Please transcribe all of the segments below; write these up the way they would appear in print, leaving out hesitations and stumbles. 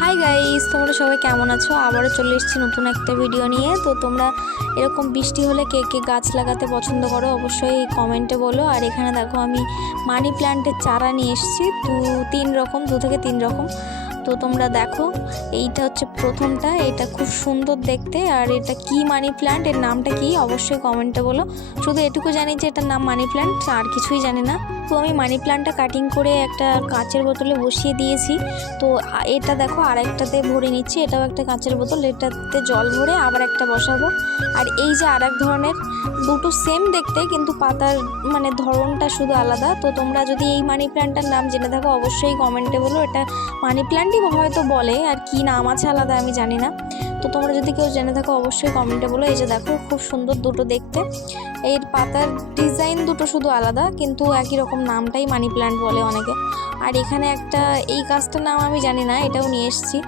Hi guys, তোমরা সবাই কেমন আছো? আবারও চলে এসেছি নতুন একটা ভিডিও নিয়ে। তো তোমরা এরকম বৃষ্টি হলে কে কে গাছ লাগাতে পছন্দ করো অবশ্যই কমেন্টে বলো। আর এখানে দেখো আমি মানি প্ল্যান্টের চারা নিয়ে এসেছি দু থেকে তিন রকম। তো তোমরা দেখো, এইটা হচ্ছে প্রথমটা, এটা খুব সুন্দর দেখতে। আর এটা কি মানি প্ল্যান্ট, এর নামটা কি অবশ্যই কমেন্টে বলো। শুধু এটুকু জানি যে এটার নাম মানি প্ল্যান্ট, আর কিছুই জানি না। তো আমি মানি প্ল্যান্টটা কাটিং করে একটা কাঁচের বোতলে বসিয়ে দিয়েছি। তো এটা দেখো আরেকটাতে ভরে নিচ্ছি, এটাও একটা কাঁচের বোতল, এটাতে জল ভরে আবার একটা বসাবো। আর এই যে আরেক ধরনের, দুটো সেম দেখতে কিন্তু পাতার মানে ধরনটা শুধু আলাদা। তো তোমরা যদি এই মানি প্ল্যান্টটার নাম জেনে থাকো অবশ্যই কমেন্টে বলো। এটা মানি প্ল্যান্টই হয়তো বলে, আর কি নাম আছে আলাদা আমি জানি না। তো তোমরা যদি কেউ জেনে থাকো অবশ্যই কমেন্টে বলো। এই যে দেখো খুব সুন্দর দুটো দেখতে, এর পাতার ডিজাইন দুটো শুধু আলাদা, কিন্তু একই রকম নামটাই মানি প্ল্যান্ট বলে অনেকে। আর এখানে একটা, এই গাছটার নাম আমি জানি না, এটাও নিয়ে এসেছি।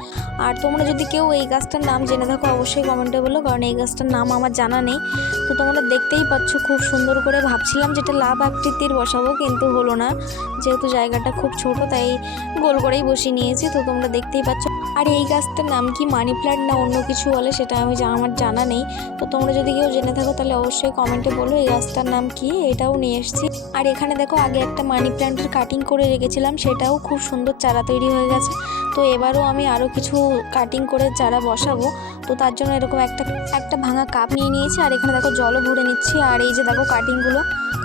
আর তোমরা যদি কেউ এই গাছটার নাম জেনে থাকো অবশ্যই কমেন্টে বলো, কারণ এই গাছটার নাম আমার জানা নেই। তো তোমরা দেখতেই পাচ্ছ খুব সুন্দর করে, ভাবছিলাম যেটা লাভ আকৃতির বসাবো কিন্তু হলো না, যেহেতু জায়গাটা খুব ছোট তাই গোল করেই বসিয়ে নিয়েছি। তো তোমরা দেখতেই পাচ্ছ। আর এই গাছটার নাম কি মানি প্ল্যান্ট না অন্য কিছু বলে সেটা আমার জানা নেই। তো তোমরা যদি কেউ জেনে থাকো তাহলে অবশ্যই কমেন্টে বলো এই গাছটার নাম কি। এটাও নিয়ে এসেছি। আর এখানে দেখো আগে একটা মানি প্ল্যান্টের কাটিং করে রেখেছিলাম, সেটাও খুব সুন্দর চারা তৈরি হয়ে গেছে। তো এবারও আমি আরও কিছু কাটিং করে চারা বসাবো। তো তার জন্য এরকম একটা ভাঙা কাপ নিয়ে নিয়েছি। আর এখানে দেখো জলও ভরে নিচ্ছি। আর এই যে দেখো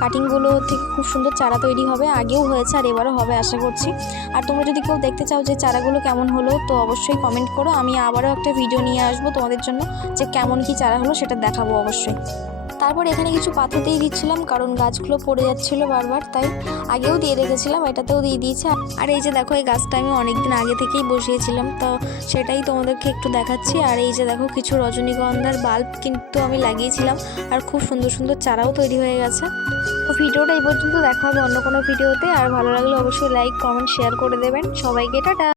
কাটিংগুলো থেকে খুব সুন্দর চারা তৈরি হবে, আগেও হয়েছে আর এবারও হবে আশা করছি। আর তোমরা যদি কেউ দেখতে চাও যে চারাগুলো কেমন হলো তো অবশ্যই কমেন্ট করো, আমি আবারও একটা ভিডিও নিয়ে আসবো তোমাদের জন্য, যে কেমন কি চারা হলো সেটা দেখাবো অবশ্যই। তারপর এখানে কিছু পাথর দিয়ে দিচ্ছিলাম, কারণ গাছগুলো পড়ে যাচ্ছিলো বারবার, তাই আগেও দিয়ে রেখেছিলাম, এটাতেও দিয়ে দিয়েছি। আর এই যে দেখো এই গাছটা আমি অনেকদিন আগে থেকেই বসিয়েছিলাম, তো সেটাই তোমাদেরকে একটু দেখাচ্ছি। আর এই যে দেখো কিছু রজনীগন্ধার বাল্ব কিন্তু আমি লাগিয়েছিলাম, আর খুব সুন্দর সুন্দর চারাও তৈরি হয়ে গেছে। তো ভিডিওটা এই পর্যন্ত, দেখা হবে অন্য কোনো ভিডিওতে। আর ভালো লাগলে অবশ্যই লাইক কমেন্ট শেয়ার করে দেবেন। সবাইকে টাটা।